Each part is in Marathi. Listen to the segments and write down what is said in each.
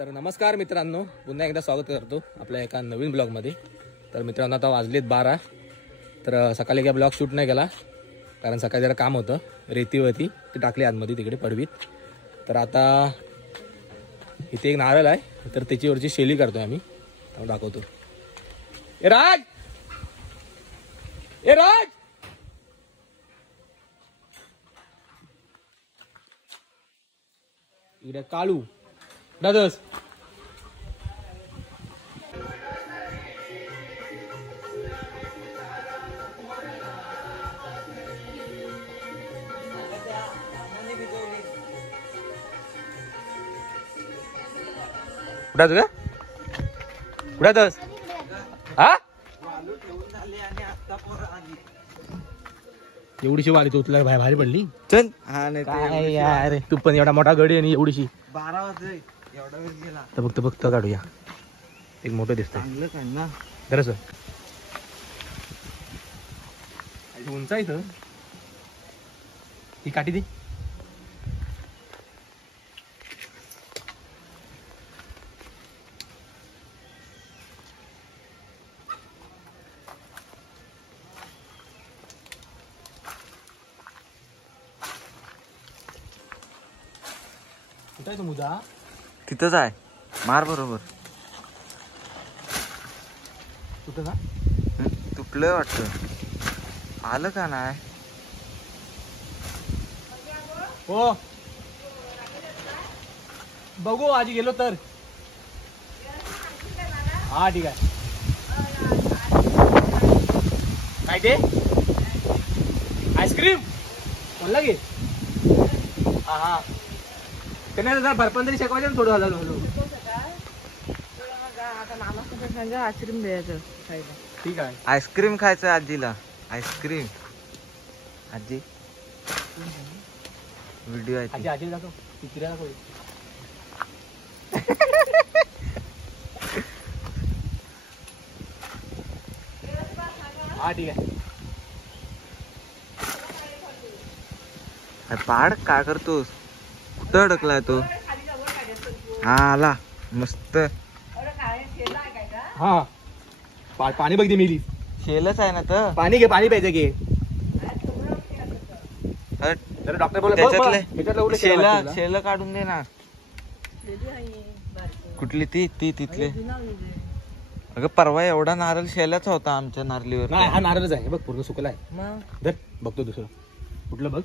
तर नमस्कार मित्रांनो, पुन्हा एकदा स्वागत करतो आपल्या एका नवीन ब्लॉगमध्ये. तर मित्रांनो आता वाजलेत 12. तर सकाळी काय ब्लॉग शूट नाही केला कारण सकाळी जरा काम होतं. रेतीवरती ते टाकले आतमध्ये तिकडे पडवीत. तर आता इथे एक नारळ आहे तर त्याच्यावरची शेली करतोय आम्ही, दाखवतो. ए राज, ए राज, इकडे काळू दादस. कुठं कुठं हा एवढीशी वाली तू तुला भारी पडली. चल काय यार, तू पण एवढा मोठा गडी आणि एवढीशी 12 वाजले एवढा वेळ गेला. तर बघत काढूया. एक मोठं दिसतंय ना जरास उंच आहे इथं. ही काठी दे. कुठं आहे तो मुजा? तिथंच आहे, मार बरोबर. कुठं का तुटलं वाटतं, आलं का नाही? हो बघू आजी गेलो तर. हा ठीक आहे. काय ते आईस्क्रीम म्हणला की? हा हा त्याने जरा बर्फान तरी शेकवायचं ना थोडं. हलवलं आईस्क्रीम द्यायचं खायला. ठीक आहे. आईस्क्रीम खायचं आजीला. आईस्क्रीम आजी व्हिडिओ आहे आजी ती. आजी दाखव तिकडे दाखव. हा ठीक आहे. पाड काय करतोस? कुठं अडकलाय तो? हा आला मस्त. हा पाणी बघ दे मेली. शेलच आहे ना तर. पाणी घे, पाणी प्यायचं घे. हट. तर डॉक्टर बोलला शेल काढून दे ना. कुठली ती तिथले? अगं परवा एवढा नारळ शेलाचा होता आमच्या नारळीवर. नाही हा नारळच आहे बघ, पूर्ण सुकलाय. धर बघतो दुसरं कुठलं बघ.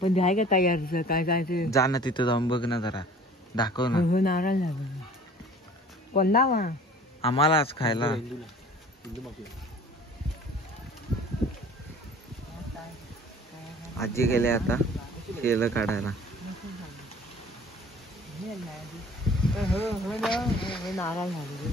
पण द्याय का तयार काय काय ते? जा ना तिथं जाऊन बघ ना जरा, दाखव ना. नारळ लागला कोणला वा आम्हालाच खायला. आजी गेले आता शेल काढायला. नारळ लागले.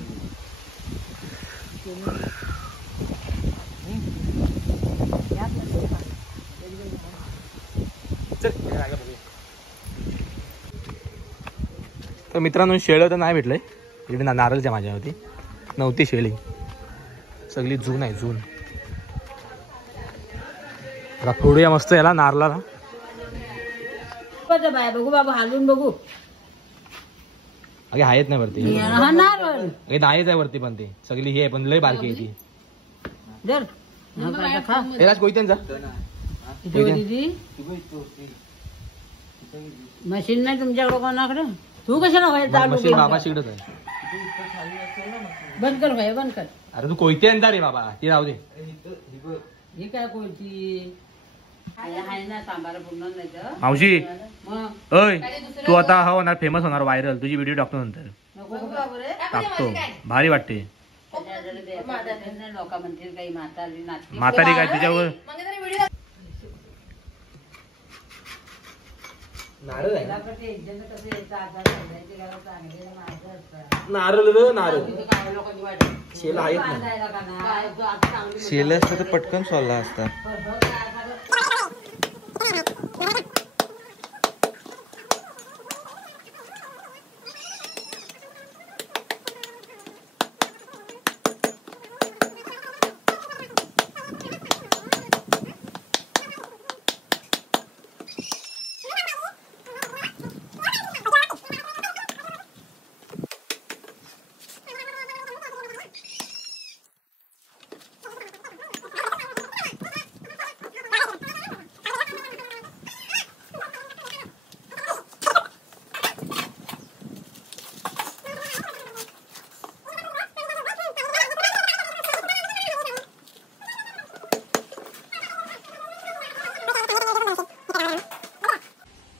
तर मित्रांनो शेळं तर नाही भेटलंय इकडे. नारळच्या माझ्यावरती नव्हती शेळी, सगळी जून आहे जून. आता फोडूया मस्त याला नारळाला. बघू बाबा हालून बघू. अगे आहेत नाही वरती. अगे नाहीच आहे वरती, पण ते सगळी ही आहे पण लय बारकी आहे ती. राज कोयत्यान जा. मशीन नाही तुमच्याकडे कोणाकडे? तू कशाला व्हायला मशीन बाबा शिकडत आहे. बंद कर भाई बंद कर. अरे तू कोयत्यान जा रे बाबा, ती राहू दे. हे काय कोणती मावशी अय तू आता हा होणार फेमस होणार, व्हायरल. तुझी व्हिडिओ टाकतो नंतर, टाकतो. भारी वाटते. लोक म्हणतील काही म्हातारी काय तिच्यावर नारळ नारळ शेला आहेत ना. शेल असतं तर पटकन सोडला असता.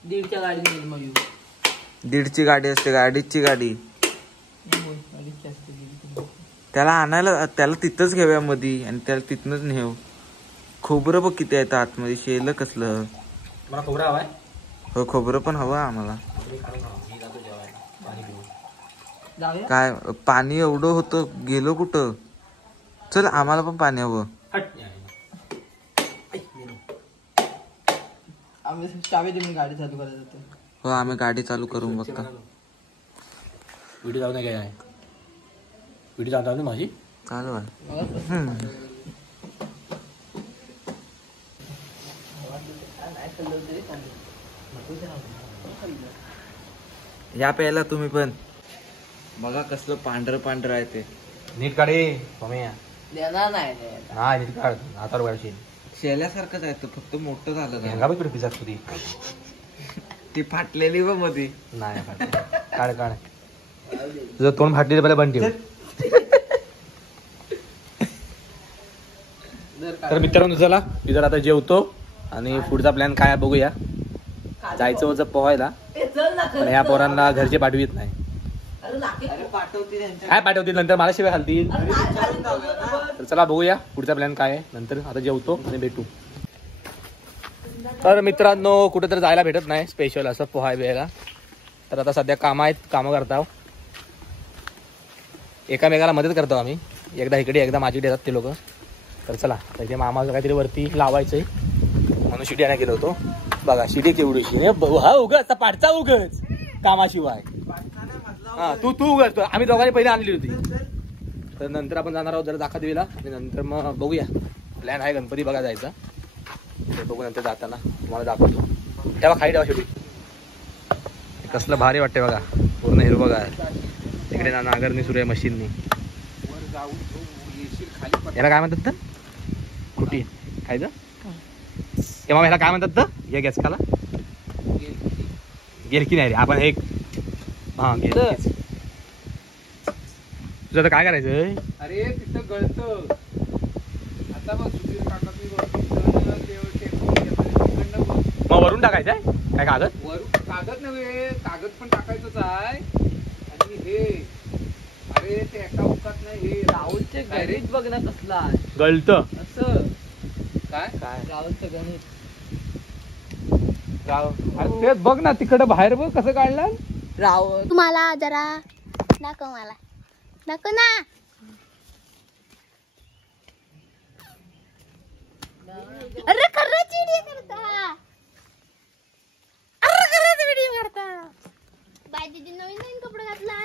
दीडच्या गाडी नेईल मग येऊ. 1.5ची गाडी असते, गाडीची गाडी. गाडीची असते दीड. त्याला आणायला, त्याला तिथंच घेऊया मधी आणि त्याला तिथनच नेऊ. खोबरं बघ किती आहे आतमध्ये, शेलं कसलं. मला खोबरं हवाय. हो खोबरं पण हवं आम्हाला. जाऊया. काय पाणी एवढं होतं, गेलो कुठं. चल आम्हाला पण पाणी हवं. आम्ही चावी देऊन गाडी चालू करायला जातो. हो आम्ही गाडी चालू करून बघता. व्हिडिओ जाऊ नाही काय, व्हिडिओ जाऊ ना माझी चालू आहे. या प्यायला तुम्ही पण बघा कसलं पांढरं पांढरं आहे ते. नीट काढे मम्या. देणार नाही. हा नीट काढ, हातावर काढशील. शेल्यासारखंच आहे तो, फक्त मोठं झालं नाही. हेंगा बघ पिझ्झा तुझी ती फाटलेली व मध्ये. नाही काढ काढ, तुझं तोंड फाटलेलं पहिला बंद ठेव. तर मित्रांनो चला मी जर आता जेवतो आणि पुढचा प्लॅन काय आहे बघूया. जायचं होतं पोहायला, पण ह्या पोरांना घरचे पाठवित नाही. काय पाठवतील नंतर मला शिवाय घालतील. तर चला बघूया पुढचा प्लॅन काय आहे, नंतर आता जेवतो आणि भेटू. तर मित्रांनो कुठं तर जायला भेटत नाही स्पेशल असं पोहाय बिहायला. तर आता सध्या कामं करतो, एकामेकाला मदत करतो आम्ही. एकदा इकडे एकदा माझी येतात ते लोक. तर चला इथे मामाचं काहीतरी वरती लावायचंय म्हणून शिडी आणायला गेलो होतो. बघा शिडी केवढीशी हा उगच पाठचा उगच कामाशिवाय. हा तू उगच, आम्ही दोघांनी पहिले आणली होती. तर नंतर आपण जाणार आहोत जरा दाखवतेला आणि नंतर मग बघूया. प्लॅन आहे गणपती बघा जायचा, ते बघू नंतर जाताना तुम्हाला दाखवतो. तेव्हा खाई ठेवा शेवटी. कसलं भारी वाटते बघा, पूर्ण हिरवं आहे. तिकडे नांगरणी सुरू आहे मशीननी. याला काय म्हणतात तर कुठी खायचं तेव्हा ह्याला काय म्हणतात तर या गॅसकाला गिरकी नाही रे आपण एक. हा गिरकी. तुझं आता काय करायचं. अरे तिथं गळतं आता बघ. मग वरून टाकायचंय काय कागद. वरून कागद नव्हे, कागद पण टाकायचंच आहे. आणि हे अरे ते एका उकात नाही, हे राहुलचे गणित बघ ना कसला गळत असं. काय काय राहुलचं गणित. अरे तेच बघ ना तिकडे बाहेर बघ कसं काढलं. राहुल तुम्हाला जरा दाखव, मला दाखव ना. अरे खरंच व्हिडिओ करता, अरे खरंच व्हिडिओ करता. बाय दीदी नवीन नवीन कपडे घातला.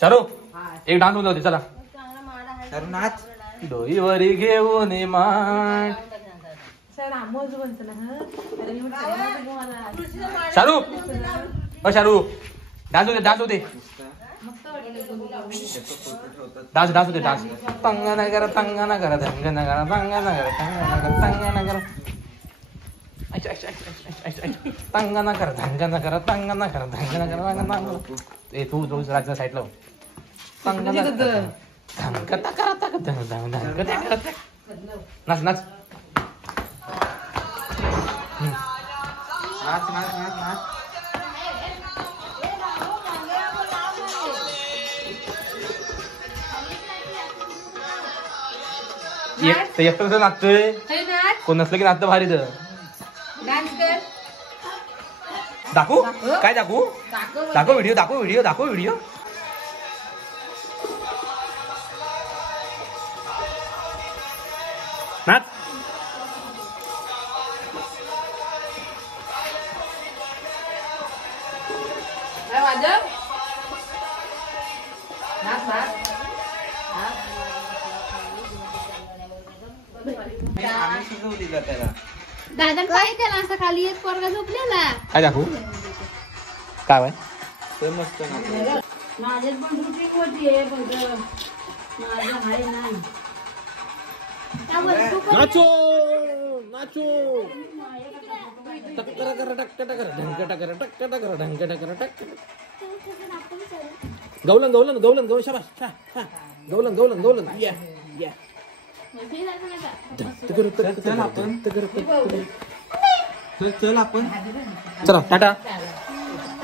शाहरुख एक डान्स होऊन जाऊ दे चला. तर नाच. डोईवरी घेऊन माठ. शाहरुख शाहरुख डान्स होते डान्स होते डान्स होते डान्स. तंगनगर तंगनगर तंगनगर तंगनगर तंगनगर तंगनगर तंगनगर तंगनगर तंगनगर. ए तू रोज राजा साईडला तंगनगर नाच नाच नाच नाच नाच नाच. एकटं नाचतोय, कोण नसलं की नाचतं भारी. तर दाखवू काय दाखवू. दाखव व्हिडिओ दाखव व्हिडिओ दाखव व्हिडिओ. नाच आम्ही शिकवली का त्याला. दादा काय त्याला असं खाली एक पोरगा झोपलेला. काय दाखवू काय बाय. ते मस्त ना. माझ्यात पण रुटीन होती आहे पण माझं आहे नाही. नाचो नाचो टक्कर कर टक्कर टक्कर ढंक टक्कर टक्कर टक्कर ढंक टक्कर टक्कर. गौलन गौलन गौलन गौलन शाबास. गौलन गौलन गौलन या या चल आपण चला टाटा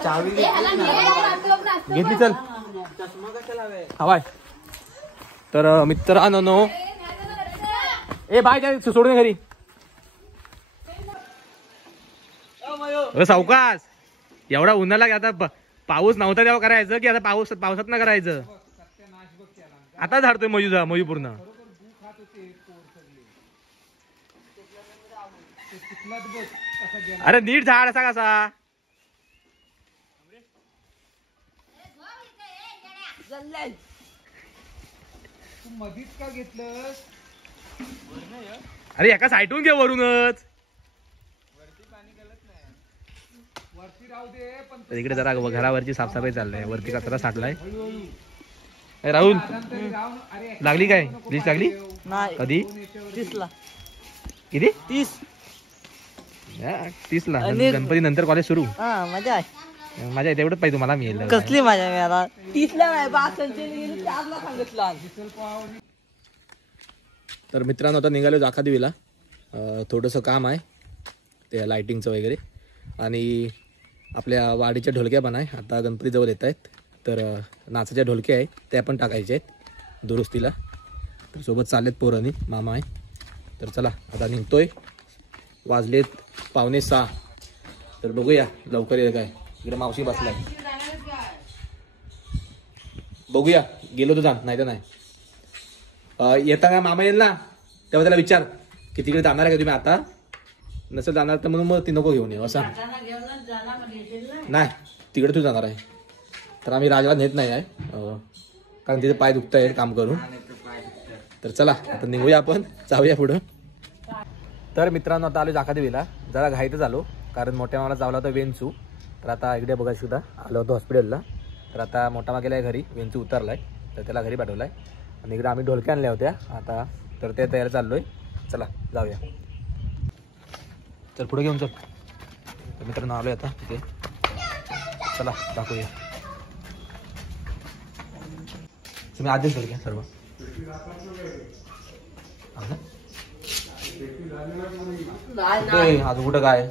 चावी घेतली चल हवाय. तर मित्रांनो ए बाय त्या सोडून घरी सावकाश. एवढा उन्हाला की आता पाऊस नव्हता तेव्हा करायचं की आता पावसात ना करायचं. आता झाडतोय मयू पूर्ण. अरे नीट झाड असा कसा. तू मधीच का घेतलं. अरे एका साईटून घे वरूनच. वरती राहू दे पण तर इकडे जरा घरावरची साफसफाई चाललंय. वरती कचरा साठलाय. राहुल अरे लागली काय लीच लागली कधी 30ला किती 30 30 ला गणपती नंतर कॉलेज सुरू. मजा आहे. माझ्या तेवढंच पाहिजे तुम्हाला मिळेल. कसली मजा मिळाला 30ला नाही 4ला सांगितलं. तर मित्रांनो आता निघालो जाखादेवीला. थोडंसं काम आहे ते लायटिंगचं वगैरे. आणि आपल्या वाडीच्या ढोलक्या पण आहे. आता गणपती जवळ येत आहेत तर नाचाच्या ढोलक्या आहेत त्या पण टाकायच्या आहेत दुरुस्तीला. तर सोबत चाललेत पोरांनी मामा आहे. तर चला आता निघतोय. वाजलेत 5:45. तर बघूया लवकर येईल काय. इकडे मावशी बसलाय. बघूया गेलो तर जा नाही तर नाही. येताना मामा येईल ना तेव्हा त्याला विचार की तिकडे जाणार आहे का तुम्ही. आता नसेल जाणार तर म्हणून मग ती नको घेऊन ये असं. नाही तिकडे तू जाणार आहे तर आम्ही राजाला नेत नाही आहे कारण तिथे पाय दुखत आहे काम करून. तर चला आता निघूया आपण जाऊया पुढं. तर मित्रांनो आता आलो जाखादेवीला. जरा घाईतच आलो कारण मोठ्या मामाला जावला होता वेंचू. तर आता इकडे बघा सुद्धा आलो होतो हॉस्पिटलला. तर आता मोठा मामा गेलाय घरी. वेंचू उतरलाय तर त्याला घरी पाठवलाय. आणि इकडे आम्ही ढोलक्या आणल्या होत्या आता. तर ते तयार चाललोय. चला जाऊया. चल पुढे घेऊन चल. तर मित्रांनो आलोय आता तिथे. चला दाखवूया. तुम्ही आधीच ढोलक्या सर्व अजून कुठं काय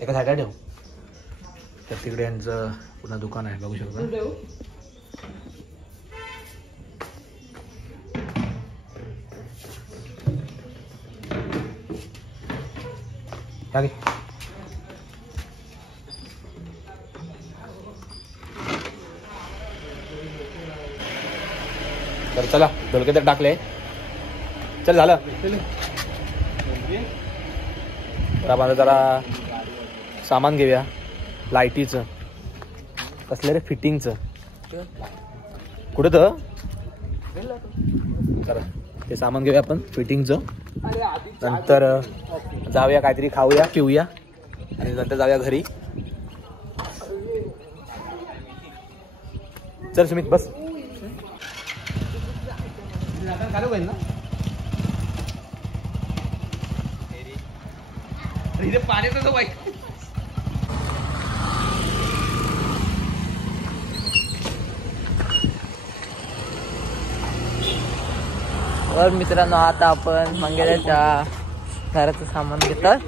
एका साईडला ठेव. तर तिकडे यांचं पुन्हा दुकान आहे बघू शकता. तर चला ढोलके तर टाकले. चल झालं. तर आपण जरा सामान घेऊया लाईटीचं. कसलं रे फिटिंगचं कुठं तर चला ते सामान घेऊया आपण फिटिंगचं. नंतर जाऊया काहीतरी खाऊया पिऊया आणि नंतर जाऊया घरी. चल सुमित बस. चालू होईल ना. इथे पाण्याचं वाईट. तर मित्रांनो आता आपण मंगेराच्या घराचं सामान घेतात.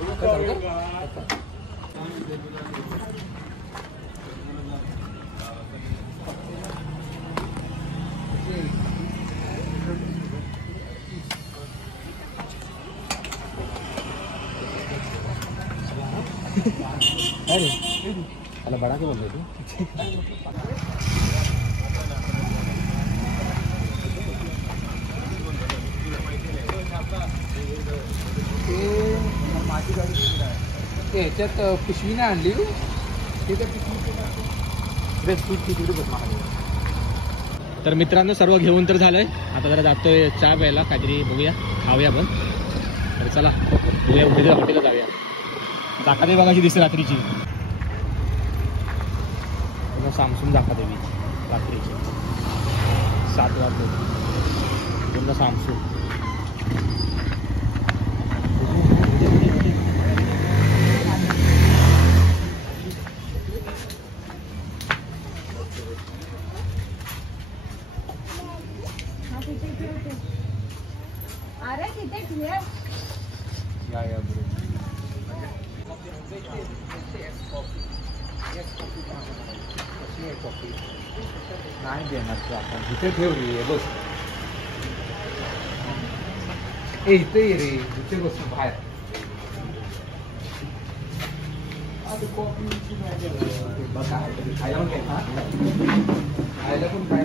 अरे बड़ा क्या बोल रहे तू. ह्याच्यात पिशवीने आणली. तर मित्रांनो सर्व घेऊन तर झालंय. आता जरा जातोय चहा प्यायला काहीतरी बघूया खाऊया आपण. तर चला बघूया उद्या हॉटेलला जाऊया. जाखादेवी बघायची दिसते रात्रीची. सामसून जाखादेवी रात्रीची 7 वाजता पूर्ण सामसून. अरे तिथे ठेव. या बरोबर नाही देणार तू आपण इथे ठेवली बस. इथे ये रे इथे बसून बाहेर. खायला पण काय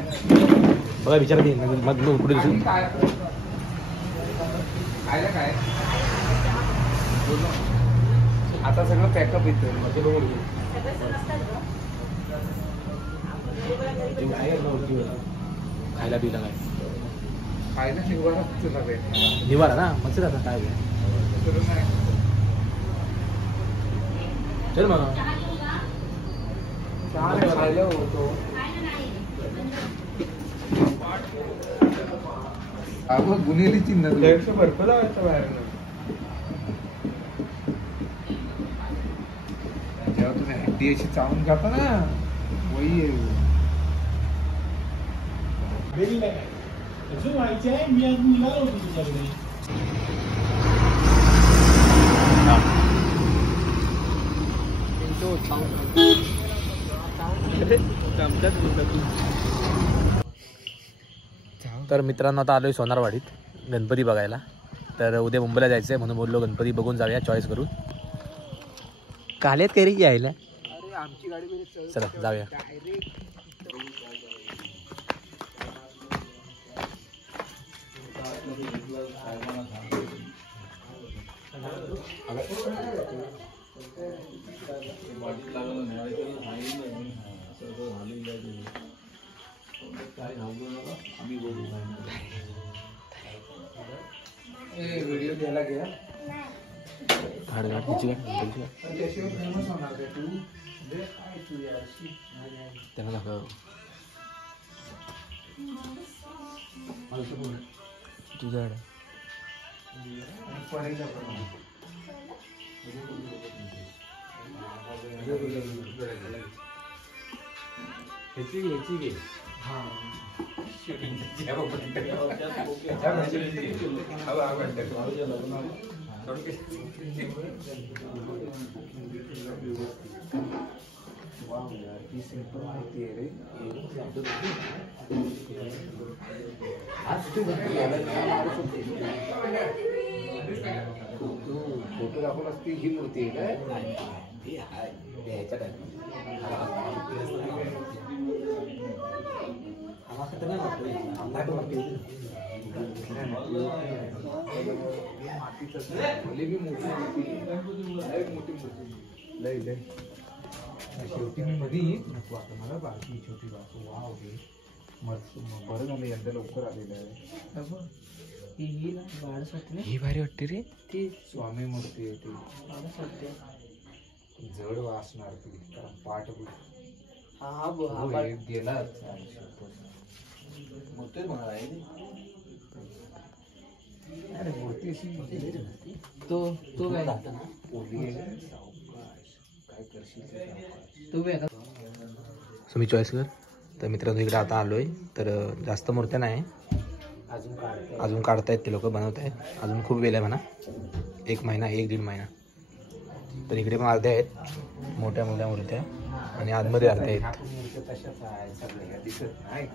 बघा विचार दे मग पुढे दिसून खायला काय आता सगळं पॅकअप येतं म्हणजे बघून खायला बिला काय खायला निवारा निवारा ना मग आता काय चल मग खायला होतो. अगं गुन्हेली चिन्ह भरपूर लावायचं बाहेर जेव्हा तुम्ही हड्डी अशी चावून जाता ना वही तर मित्रांनो आता आलोय सोनारवाडीत गणपती बघायला. तर उद्या मुंबईला जायचंय म्हणून बोललो गणपती बघून जाऊया चॉईस करून. कालेत काही यायला आमची गाडी चला जाऊया. व्हिडिओ घ्यायला घ्या फेमस होणार का तू त्यांना दाखव तुझ्या फोटो दाखवून असती ही मूर्ती आहे काय शेवटी मी मध्ये नको आता मला बाकी छोटी बाजू वाव घे बरं झालं यंदा लवकर आलेलं आहे. ही भारी वाटते रे. ती स्वामी मूर्ती आहे ती जड वाचणार ती कारण पाठ गेला अरे मूर्ती अशी तो काय काय करशील तुम्ही चॉईस कर. तर मित्रांनो इकडे आता आलोय तर जास्त मूर्त्या नाही अजून काढतायत ते लोक बनवत आहेत. अजून खूप वेळ आहे म्हणा 1 महिना 1-1.5 महिना. तर इकडे पण अर्ध्या आहेत मोठ्या मोठ्या मूर्त्या आणि आतमध्ये अर्ध्या आहेत. तशाच आहे सगळ्या दिसत नाही.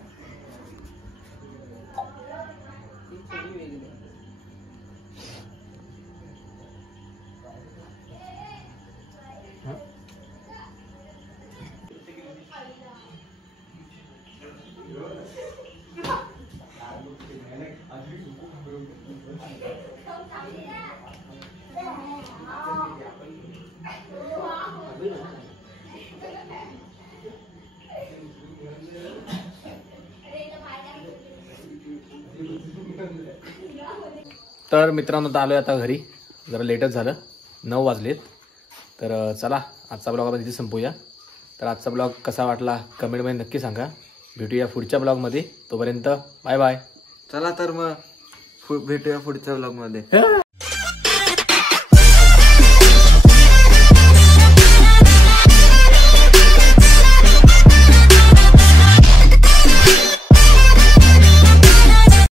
तर मित्रांनो आता आलोय आता घरी. जरा लेटच झालं 9 वाजलेत. तर चला आजचा ब्लॉग आपण इथे संपूया. तर आजचा ब्लॉग कसा वाटला कमेंटमध्ये नक्की सांगा. भेटूया पुढच्या ब्लॉगमध्ये. तोपर्यंत बाय बाय. चला तर मग भेटूया पुढच्या ब्लॉगमध्ये.